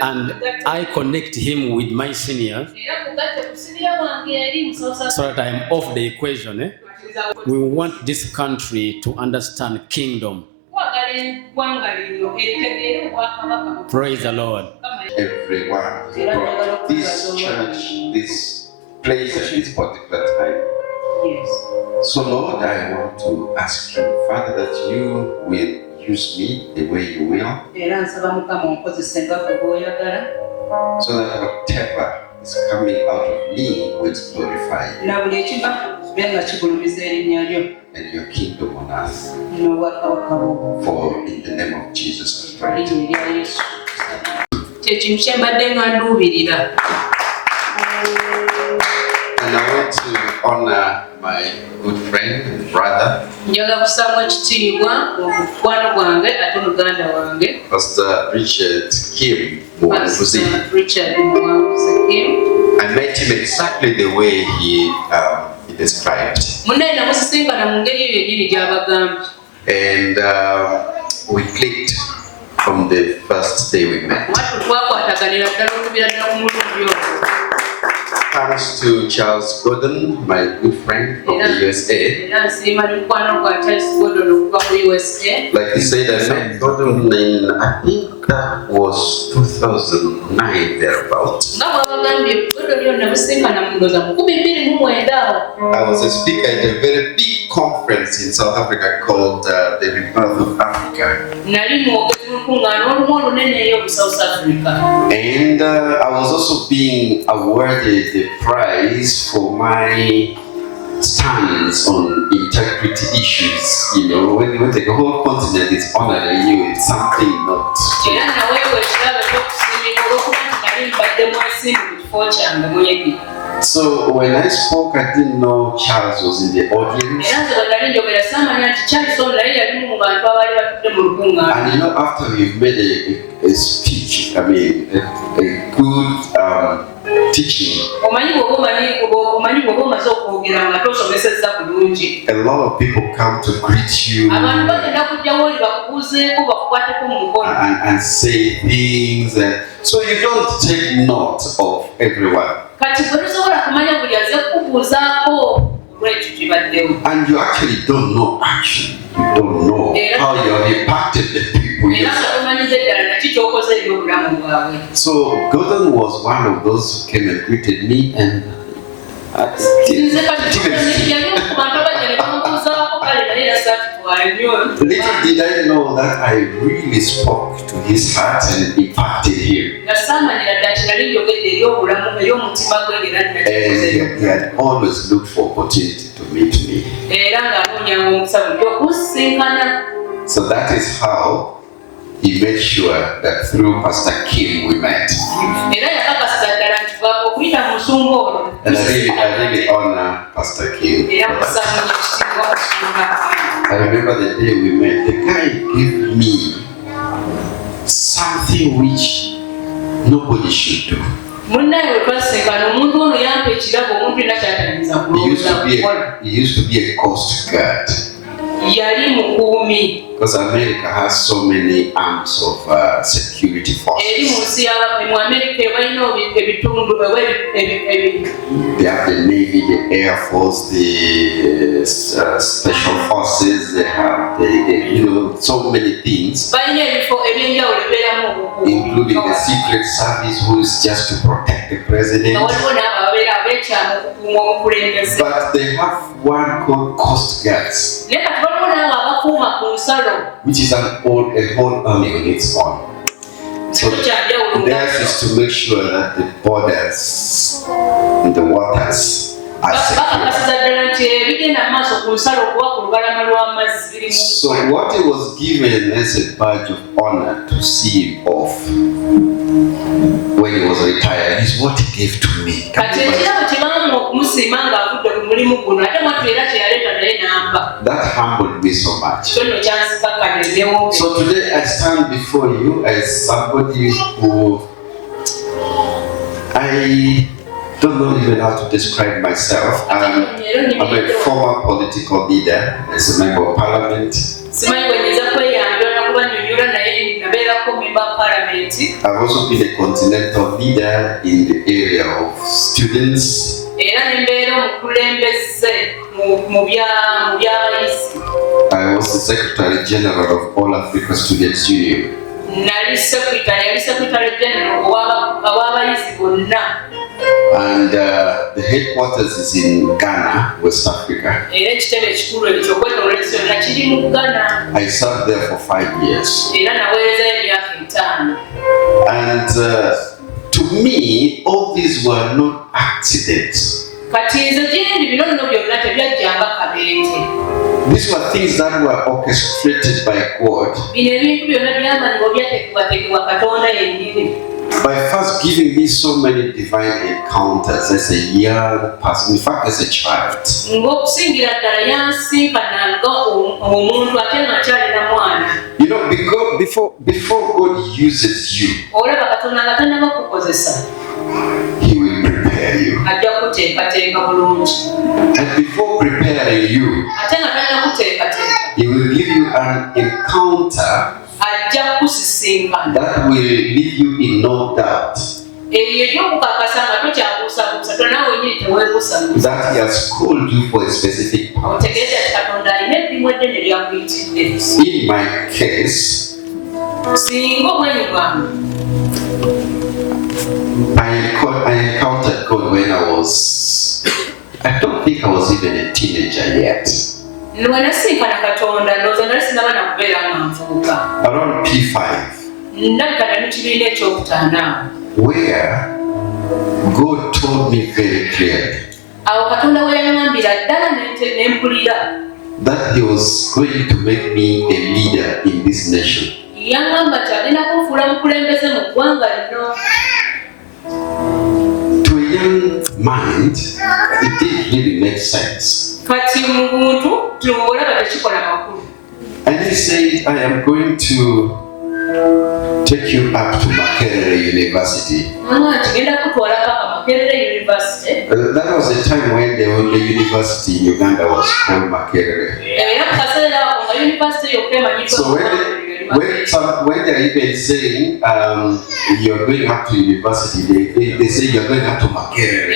and I connect him with my senior so that I am off the equation. We want this country to understand kingdom. Praise the Lord. Everyone, this church, this place at this particular time. Yes. So Lord, I want to ask you, Father, that you will use me the way you will, so that whatever is coming out of me will glorify you and your kingdom on earth. For in the name of Jesus I pray. And I want to honor my good friend and brother, Pastor Richard Kim Muwanguzi. I met him exactly the way he described. And we clicked from the first day we met. Thanks to Charles Gordon, my good friend from the USA. Like he said, I met Gordon in, I think that was 2009 thereabouts. I was a speaker at a very big conference in South Africa called the Rebirth of Africa. And I was also being awarded the prize for my stance on integrity issues. You know, when the whole continent is honoring you, it's something not. So when I spoke, I didn't know Charles was in the audience. And you know, after we've made a speech, I mean, a good teaching, a lot of people come to greet you and say things, and so you don't take note of everyone. And you actually don't know, you don't know how you have impacted the people. So Gordon was one of those who came and greeted me, and little did I know that I really spoke to his heart and impacted him. And he had always looked for opportunity to meet me. So that is how he made sure that through Pastor Kim we met. And I really honor Pastor Kim. I remember the day we met, the guy gave me something which nobody should do. He used to be a coast guard. Because America has so many arms of security forces. They have the Navy, the Air Force, the Special Forces. They have so many things, including the Secret Service, who is just to protect the president. But they have one called Coast Guards, which is a whole army on its own. So theirs is to make sure that the borders and the waters are secure. So what he was given as a badge of honor to see him off when he was retired is what he gave to me. That humbled me so much. So today I stand before you as somebody who I don't know even how to describe myself. I'm a former political leader, as a member of parliament. I've also been a continental leader in the area of students. I was the Secretary General of All Africa Students Union. And the headquarters is in Ghana, West Africa. I served there for 5 years. And to me, all these were not accidents. These were things that were orchestrated by God. By first giving me so many divine encounters as a young person, in fact as a child. You know, before God uses you, He will prepare you. And before preparing you, He will give you an encounter that will leave you in no doubt that He has called you for a specific purpose. In my case, I encountered God when I don't think I was even a teenager yet. Around P5, where God told me very clearly that He was going to make me a leader in this nation. To a young mind, it didn't really make sense. And He said, I am going to take you up to Makerere University. That was a time when the only university in Uganda was called Makerere. So when they're even saying you're going up to university, they say you're going up to Makerere.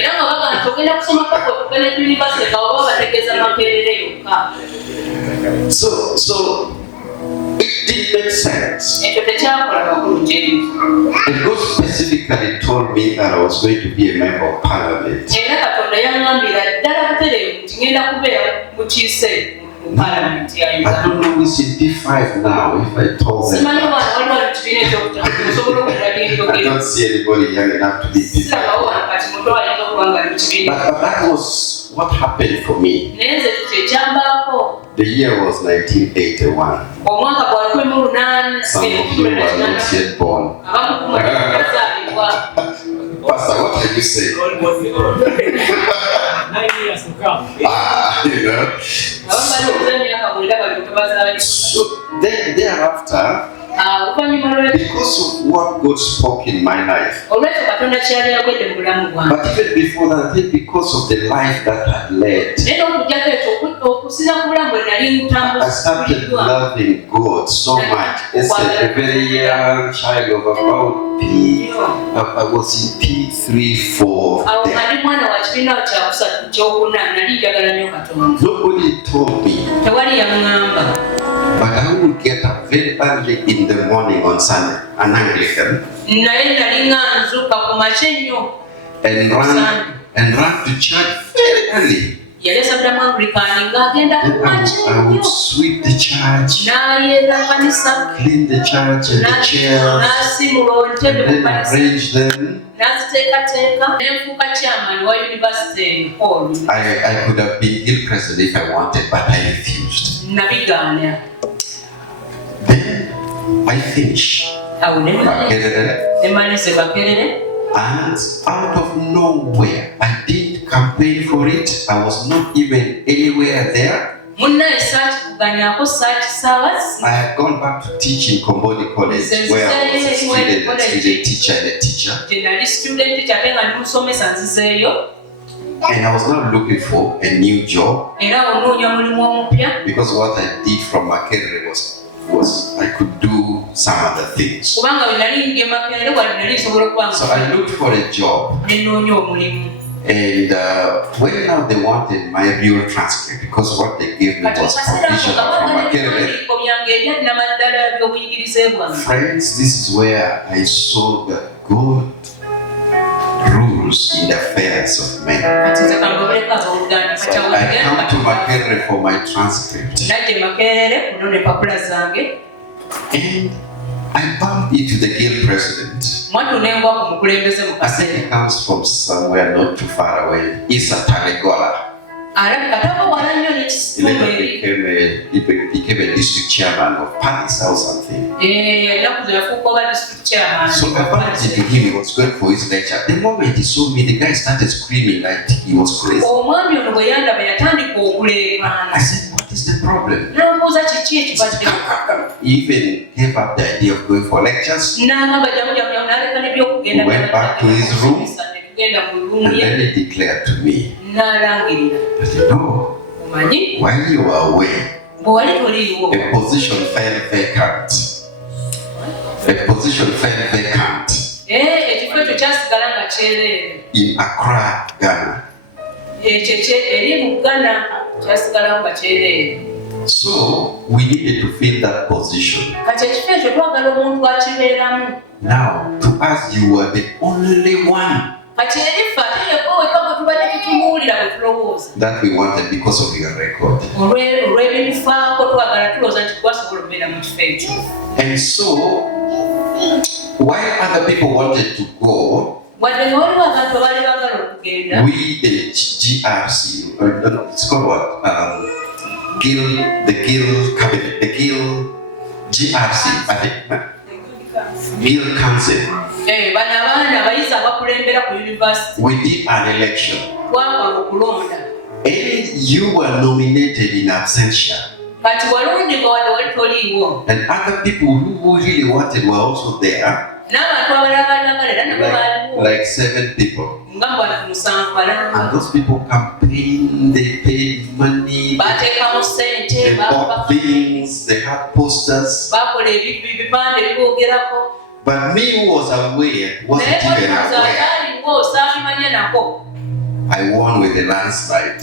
So it did make sense. And God specifically told me that I was going to be a member of parliament. I don't know who's in P5 now if I told them. I don't see anybody young enough to be P5. But that was what happened for me. The year was 1981. Some of you were not yet born. Pastor, what can you say? 9 years to come. You know. So thereafter, because of what God spoke in my life, but even before that, I think because of the life that I had led, I started loving God so much. As a very young child of about I was in P3, 4. Nobody told me. But I would get up very early in the morning on Sunday, an Anglican, and run to church very early. I would sweep the church, clean the church and the chairs, and then arrange them. I could have been ill president if I wanted, but I refused. Then I finished. And out of nowhere, I did campaign for it. I was not even anywhere there. I had gone back to teach in Komboni College, where I was a student teacher and a teacher. And I was now looking for a new job because what I did from Makerere was I could do some other things. So I looked for a job. And when now they wanted my real transcript, because what they gave me was provisional from Makerere. Friends, this is where I saw the good rules in the affairs of men. So I come to Makerere for my transcript. And I bumped into the guild president. I think he comes from somewhere not too far away. Isa Tanegola. He became a district chairman of Panisa or something. So I bumped into him. He was going for his lecture. The moment he saw me, the guy started screaming like he was crazy. I said, what is the problem? He even gave up the idea of going for lectures. He went back to his room and then he declared to me that, you know, while you were away, a position fell vacant. In Accra, Ghana. So we needed to fill that position. Now, to us, you were the only one that we wanted because of your record. And so, while other people wanted to go, we, the GRC, it's called what? The Guild Cabinet, the Guild GRC, I think, Guild Council. We did an election. And you were nominated in absentia. And other people who really wanted were also there. Like 7 people. And those people campaigned, they paid money, they bought things, they had posters. But me who was aware, wasn't even aware. I won with a landslide.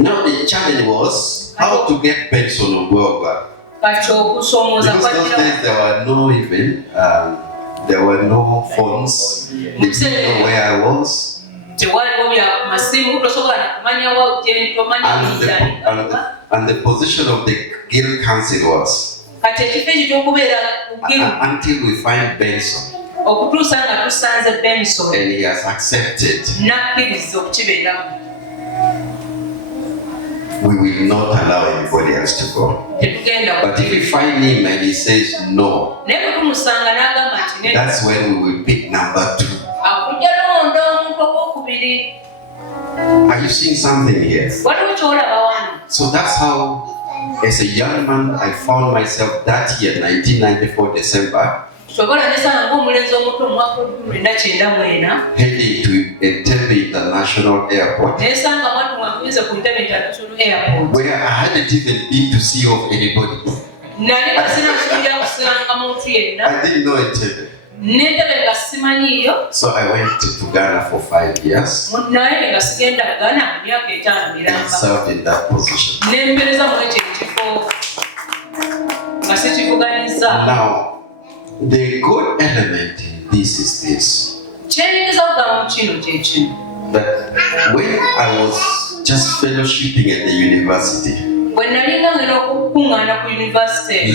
Now the challenge was how to get Benson Obua-Ogwal. Because those days there were no phones. They didn't know where I was. And the position of the Guild Council was until we find Benson. And he has accepted. We will not allow anybody else to go. But if we find him and he says no, that's when we will pick number 2. Are you seeing something here? So that's how, as a young man, I found myself that year, 1994 December, heading to Entebbe International Airport, where I hadn't even been to see of anybody. I didn't know Entebbe. So I went to Ghana for 5 years and served in that position. Now, the good element in this is this: that when I was just fellowshipping at the university,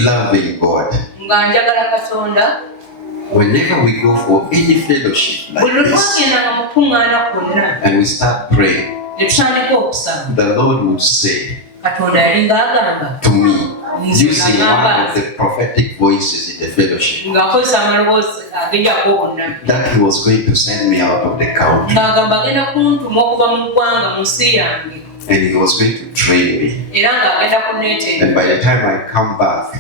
loving God, whenever we go for any fellowship like this and we start praying, the Lord would say to me, using one of the prophetic voices in the fellowship, that He was going to send me out of the country and He was going to train me. And by the time I come back,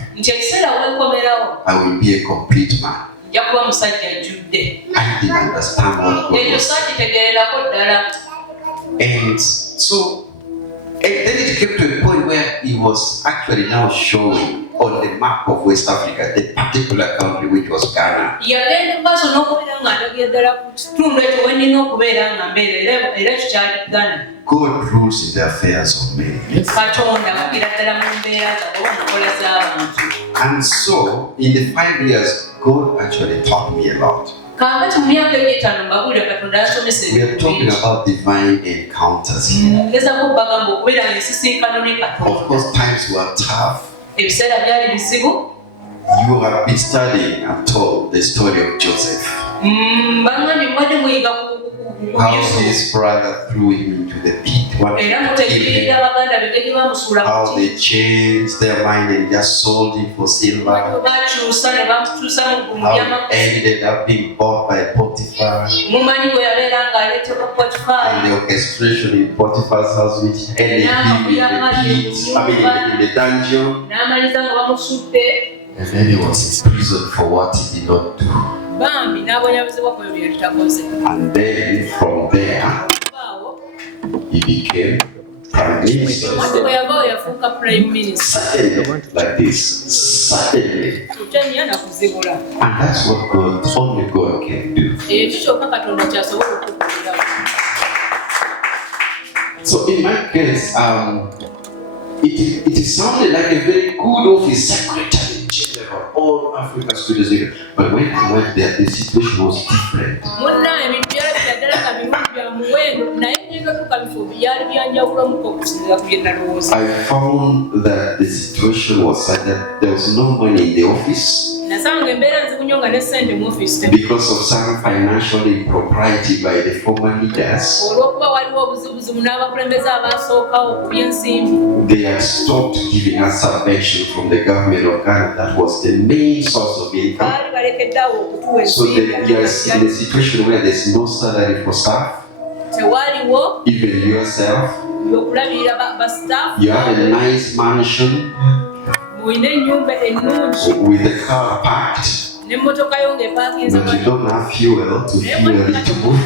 I will be a complete man. I didn't understand what God was. And So, and then it came to a point where he was actually now showing on the map of West Africa the particular country which was Ghana. God rules in the affairs of men. Yes. And so, in the 5 years, God actually taught me a lot. We are talking about divine encounters here. Of course, times were tough. You have been studying, I'm told, the story of Joseph. How his brother threw him into the pit. What killed him. How they changed their mind and just sold him for silver. How he ended up being bought by Potiphar. And the orchestration in Potiphar's house, which ended him in the pit, in the dungeon. And then he was in prison for what he did not do. And then from there, he became Prime Minister. Suddenly, like this, suddenly. And that's what only God can do. So in my case, it sounded like a very good office, Secretary General, all African students. But when I went there, the situation was different. I found that the situation was such that there was no money in the office. Because of some financial impropriety by the former leaders, they had stopped giving us subvention from the government of Ghana. That was the main source of income. So we are in a situation where there's no salary for staff, even yourself. You have a nice mansion with the car parked, but you don't have fuel to fuel it to move.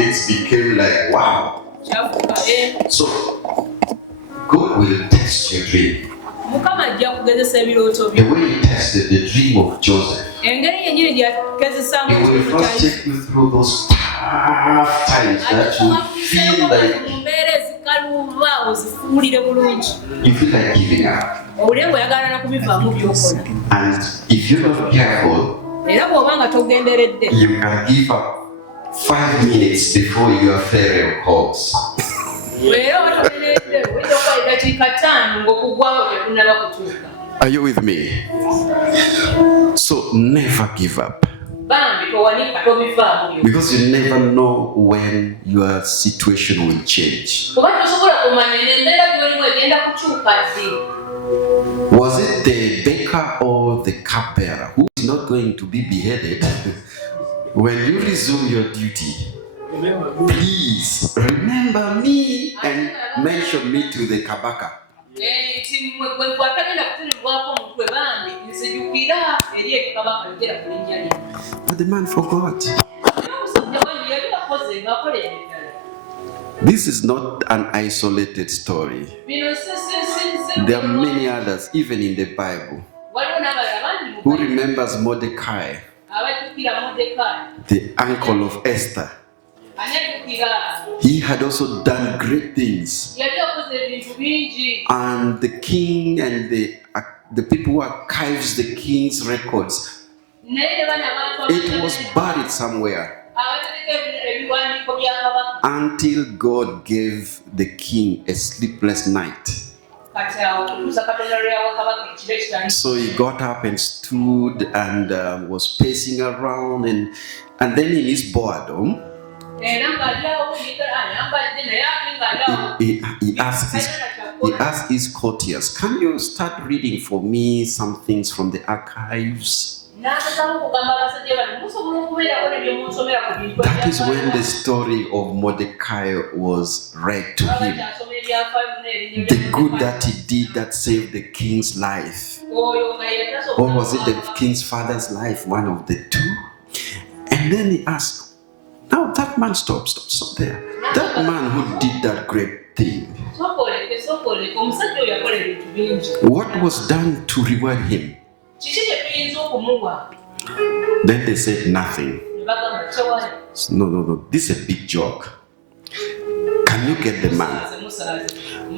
It became like, wow. So, God will test your dream. The way He tested the dream of Joseph, He will first take you through those tough times that you feel like giving up. And if you're not careful, you can give up 5 minutes before your farewell calls. Are you with me? So never give up. Because you never know when your situation will change. Was it the baker or the cupbearer who is not going to be beheaded? When you resume your duty, please remember me and mention me to the kabaka. But the man forgot. This is not an isolated story. There are many others, even in the Bible. Who remembers Mordecai, the uncle of Esther? He had also done great things. And the king and the people who archives the king's records, it was buried somewhere until God gave the king a sleepless night. So he got up and stood and was pacing around, and then in his boredom, he asked his courtiers, "Can you start reading for me some things from the archives?" That is when the story of Mordecai was read to him. The good that he did that saved the king's life. Or was it the king's father's life? One of the two. And then he asked, Now that man, stop there. That man who did that great thing, what was done to reward him? Then they said nothing. No. This is a big joke. Can you get the man?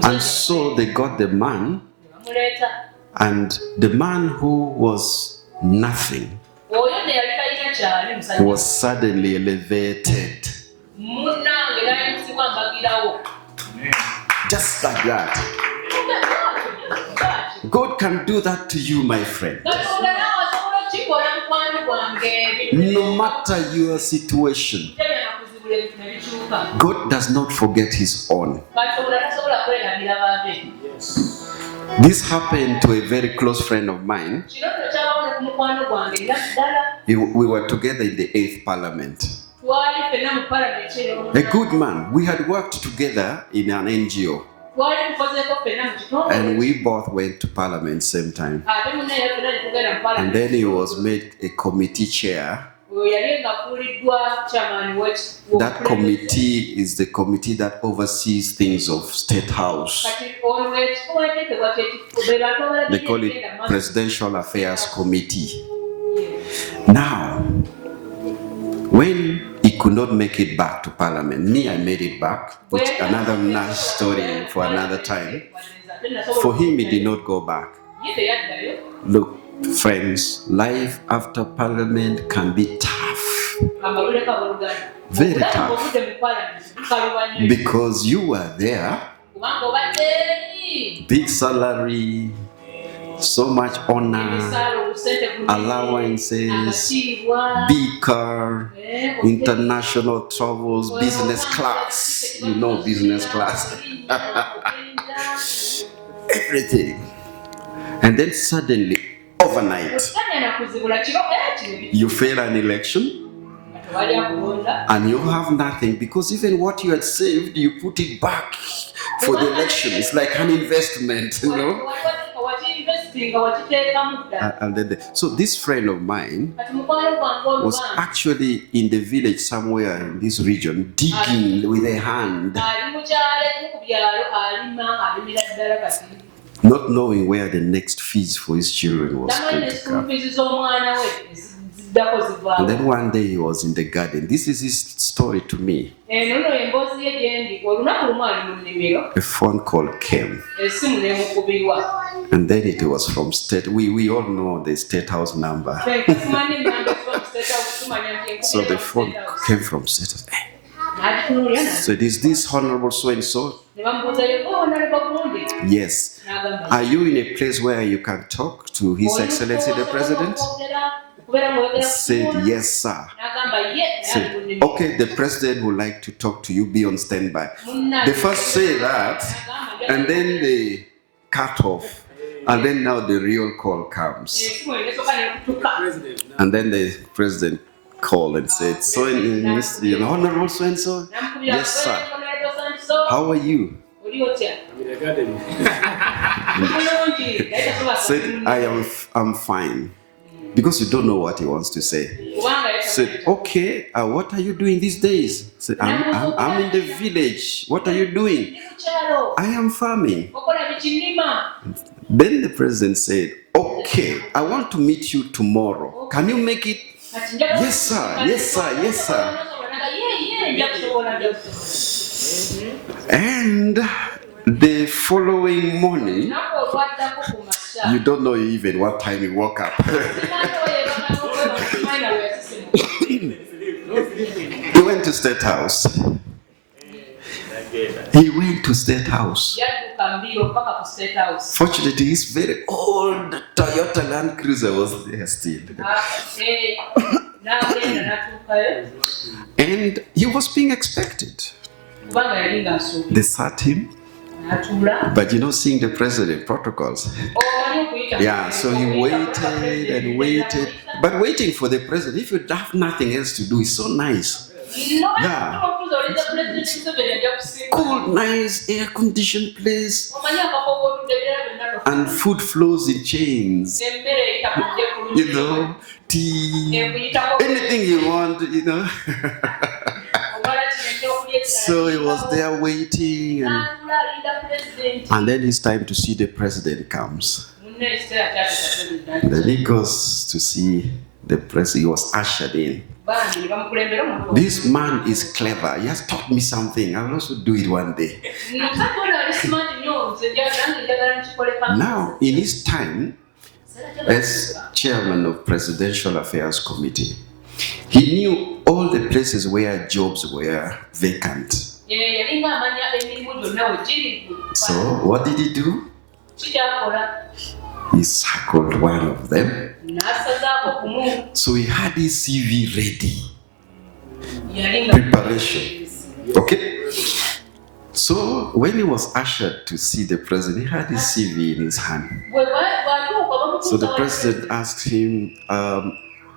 And so they got the man, and the man who was nothing was suddenly elevated. Just like that. God can do that to you, my friend. No matter your situation, God does not forget his own. This happened to a very close friend of mine. We were together in the 8th Parliament. A good man. We had worked together in an NGO. And we both went to Parliament same time. And then he was made a committee chair. That committee is the committee that oversees things of State House. They call it Presidential Affairs Committee. Now, when he could not make it back to Parliament, I made it back, which another nice story for another time. For him, he did not go back. Look, friends, life after Parliament can be tough. Very tough. Because you were there, big salary, so much honor, allowances, big car, international travels, business class. You know business class. Everything. And then suddenly, overnight, you fail an election and you have nothing, because even what you had saved, you put it back for the election. It's like an investment, you know. And then so this friend of mine was actually in the village somewhere in this region, digging with a hand, not knowing where the next fees for his children was going to come. And then one day he was in the garden. This is his story to me. A phone call came. And then it was from State. We all know the State House number. So the phone came from State House. So is this Honorable so-and-so? Yes. Are you in a place where you can talk to His Excellency the President? Said, yes, sir. Said, okay, the president would like to talk to you, be on standby. They first say that, and then they cut off, and then now the real call comes. And then the president called and said, so, Honorable so-and-so? Yes, sir. How are you? Said, I'm fine. Because you don't know what he wants to say. Said, okay, what are you doing these days? Said, I'm in the village. What are you doing? I am farming. Then the president said, okay, I want to meet you tomorrow. Can you make it? Yes, sir. Yes, sir. Yes, sir. And the following morning, you don't know even what time he woke up. He went to State House. Fortunately, his very old Toyota Land Cruiser was there still. And he was being expected. They sat him. But seeing the president protocols. Yeah, so he waited and waited. But waiting for the president, if you have nothing else to do, is so nice. Yeah. Cool, nice, air-conditioned place. And food flows in chains. Tea, anything you want, So he was there waiting, and then it's time to see the president comes. Then he goes to see the president. He was ushered in. This man is clever. He has taught me something. I will also do it one day. Now, in his time, as chairman of Presidential Affairs Committee, he knew all the places where jobs were vacant. So what did he do? He circled one of them. So he had his CV ready. Preparation. Okay? So when he was ushered to see the president, he had his CV in his hand. So the president asked him,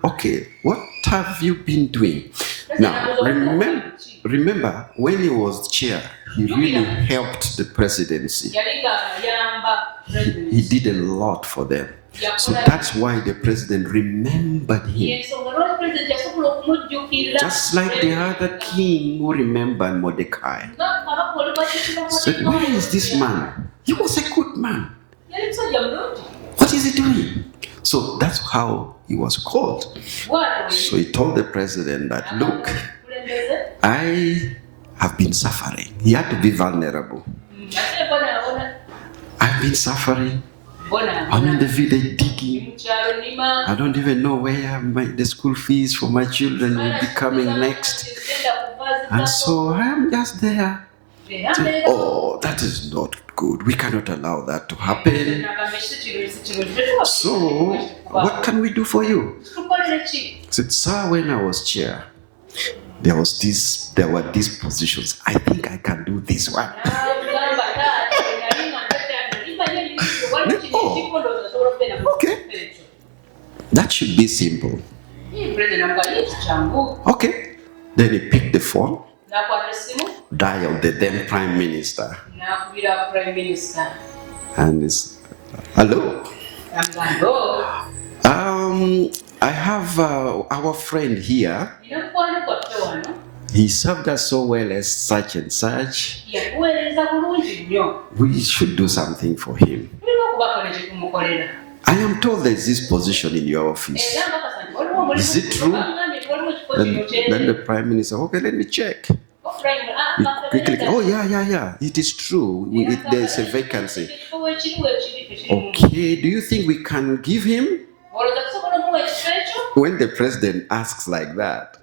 okay, what have you been doing? Now, remember when he was chair, he really helped the presidency. He did a lot for them. So that's why the president remembered him. Just like the other king who remembered Mordecai. Said, where is this man? He was a good man. What is he doing? So that's how he was called. So he told the president that, look, I have been suffering. He had to be vulnerable. I've been suffering. I'm in the village digging. I don't even know where the school fees for my children will be coming next. And so I'm just there. Oh, that is not good. We cannot allow that to happen. So, what can we do for you? I said, sir, when I was chair, there were these positions. I think I can do this one. Oh, okay. That should be simple. Okay. Then he picked the phone, dialed the then Prime Minister. And it's, hello? I have our friend here. He served us so well as such and such. We should do something for him. I am told there's this position in your office. Is it true? Then the Prime Minister, okay, let me check. Quickly, oh yeah, it is true. There's a vacancy. Okay, do you think we can give him? When the president asks like that,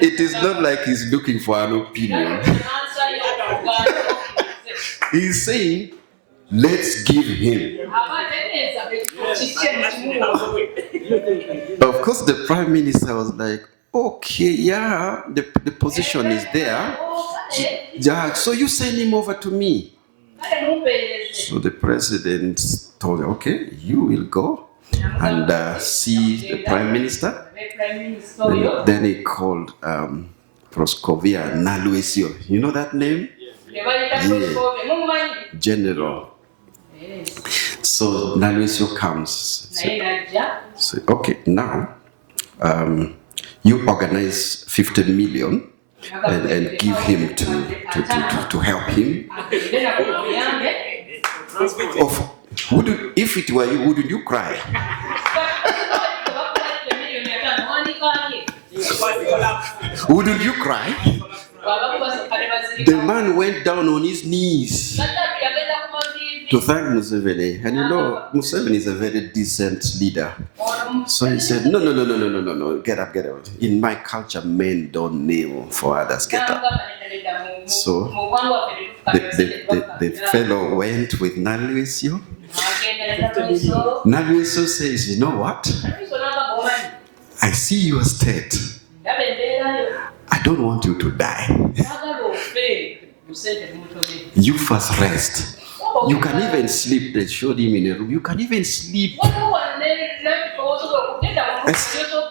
it is not like he's looking for an opinion. He's saying, let's give him. Of course, the Prime Minister was like, okay, yeah, the position is there. Yeah, so you send him over to me. So the president told him, okay, you will go and see the Prime Minister. Then he called Proscovia Naluesio. You know that name? Yeah. General. So Naluesio comes. So, okay, now you organize 15 million and give him to help him. If it were you, wouldn't you cry? Wouldn't you cry? The man went down on his knees to thank Museveni. And you know, Museveni is a very decent leader. So he said, no, get up. In my culture, men don't kneel for others, get up. So the fellow went with Naluesio. Naluesio says, you know what? I see your state. I don't want you to die. You first rest. You can even sleep. They showed him in a room. You can even sleep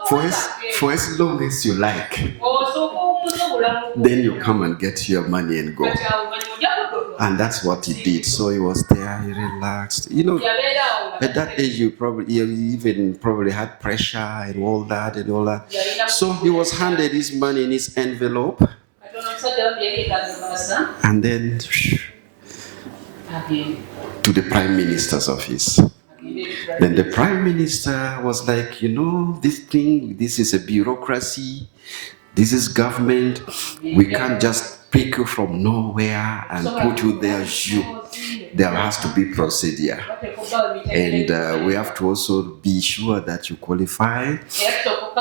for as long as you like. Then you come and get your money and go. And that's what he did. So he was there, he relaxed. You know, at that age, you even probably had pressure and all that. So he was handed his money in his envelope. And then to the Prime Minister's office. Then the Prime Minister was like, this is a bureaucracy, this is government, we can't just pick you from nowhere and put you there. There has to be procedure. And we have to also be sure that you qualify.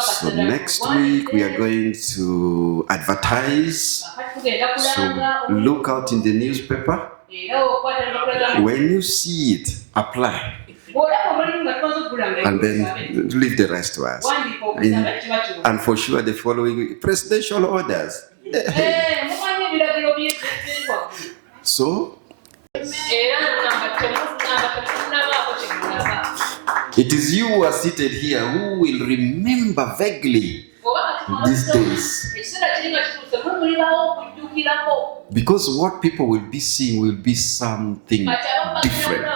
So next week we are going to advertise. So look out in the newspaper. When you see it, apply. And then leave the rest to us. And for sure the following week, presidential orders. So it is you who are seated here who will remember vaguely these days. Because what people will be seeing will be something different.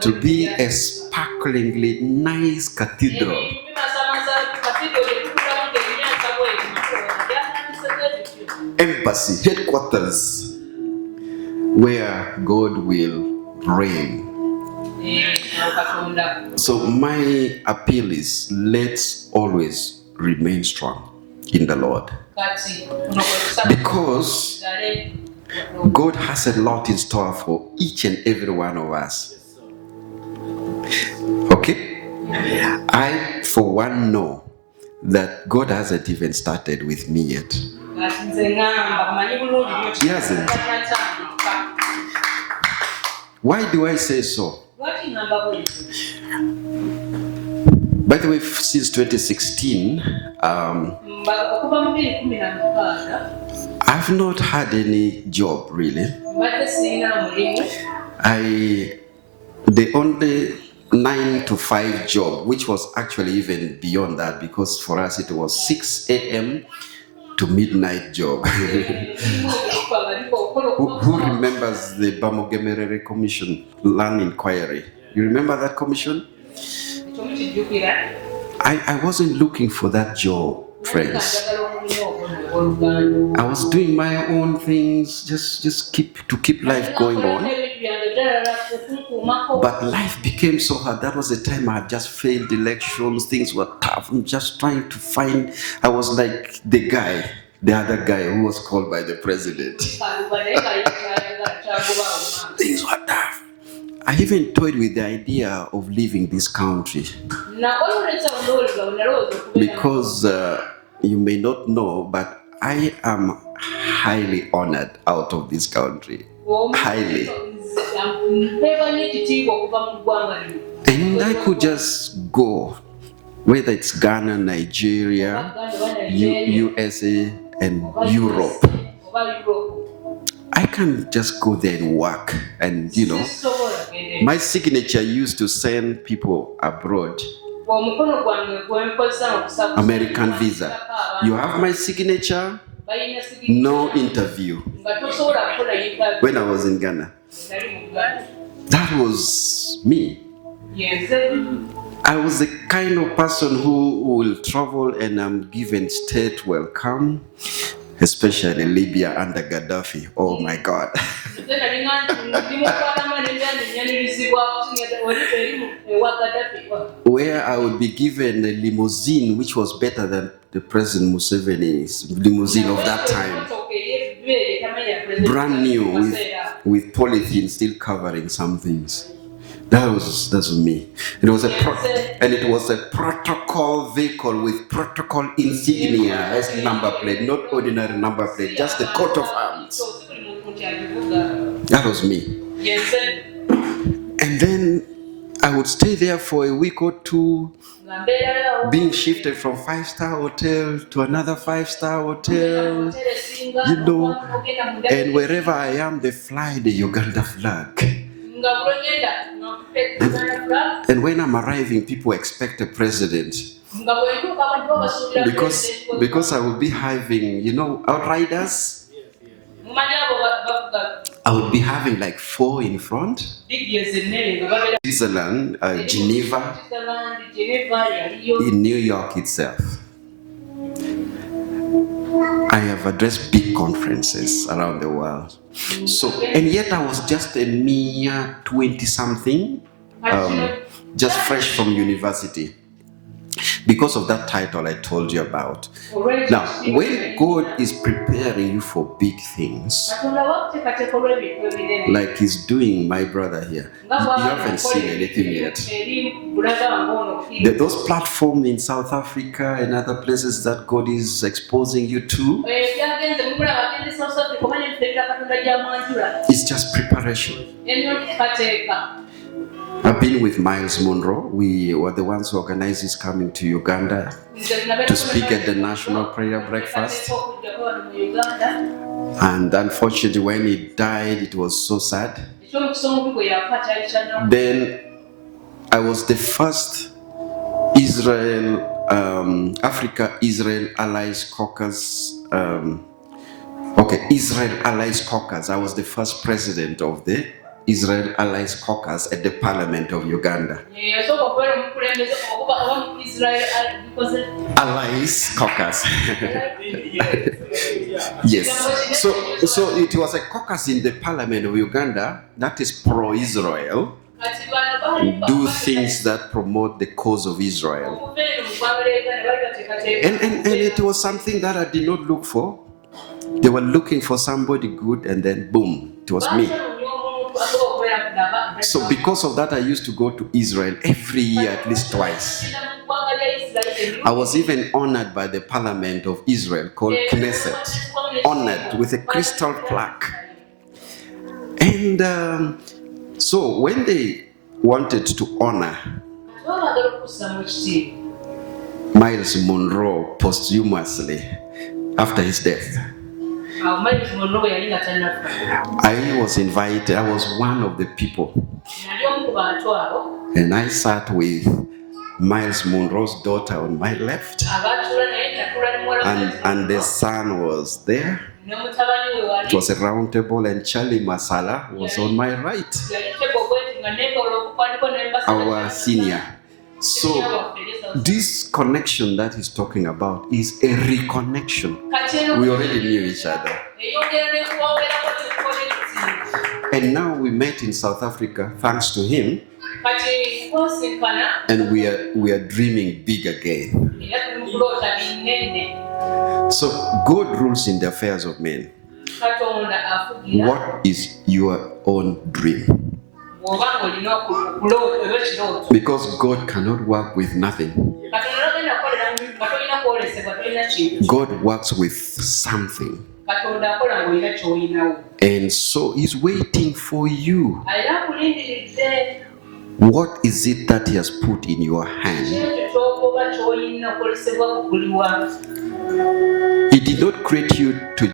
To be a sparklingly nice cathedral. Embassy, headquarters, where God will reign. So my appeal is, let's always remain strong in the Lord. Because God has a lot in store for each and every one of us. Okay? I, for one, know that God hasn't even started with me yet. He hasn't. Why do I say so? By the way, since 2016, I've not had any job really. The only 9 to 5 job, which was actually even beyond that, because for us it was 6 a.m. to midnight job. Who remembers the Bamogemerere Commission Land Inquiry? You remember that commission? I wasn't looking for that job, friends. I was doing my own things, just keep life going on. But life became so hard. That was the time I had just failed elections. Things were tough. I'm just trying to find. I was like the other guy who was called by the president. Things were tough. I even toyed with the idea of leaving this country. Because you may not know, but I am highly honored out of this country. Highly. And I could just go, whether it's Ghana, Nigeria, USA, and Europe. I can just go there and work. And, my signature used to send people abroad. American visa. You have my signature, no interview. When I was in Ghana. That was me. I was the kind of person who will travel and I'm given state welcome, especially Libya under Gaddafi. Oh my God. Where I would be given a limousine which was better than the President Museveni's limousine of that time. Brand new with polythene still covering some things. That was me. It was a protocol vehicle with protocol insignia as number plate, not ordinary number plate, just the coat of arms. That was me. And then I would stay there for a week or two, being shifted from 5-star hotel to another 5-star hotel, and wherever I am, they fly the Uganda flag. And when I'm arriving, people expect a president. Because I will be having, outriders. I would be having like 4 in front. Switzerland, Geneva, in New York itself. I have addressed big conferences around the world. So, and yet I was just a mere 20-something, just fresh from university. Because of that title I told you about. Now, when God is preparing you for big things, like He's doing my brother here, you haven't seen anything yet. Those platforms in South Africa and other places that God is exposing you to, it's just preparation. I've been with Miles Monroe. We were the ones who organized his coming to Uganda to speak at the National Prayer Breakfast. And unfortunately, when he died, it was so sad. Then I was the first Africa-Israel Allies Caucus. Israel Allies Caucus. I was the first president of the Israel Allies Caucus at the Parliament of Uganda. Allies Caucus. Yes. So it was a caucus in the Parliament of Uganda that is pro-Israel, do things that promote the cause of Israel. And it was something that I did not look for. They were looking for somebody good, and then boom, it was me. So because of that, I used to go to Israel every year, at least twice. I was even honored by the Parliament of Israel called Knesset, honored with a crystal plaque. And so when they wanted to honor Miles Monroe posthumously after his death, I was invited. I was one of the people. And I sat with Miles Monroe's daughter on my left. And the son was there. It was a round table, and Charlie Masala was on my right. Our senior. So this connection that he's talking about is a reconnection. We already knew each other. And now we met in South Africa thanks to him. And we are dreaming big again. So God rules in the affairs of men. What is your own dream? Because God cannot work with nothing. God works with something. And so He's waiting for you. What is it that He has put in your hand? He did not create you to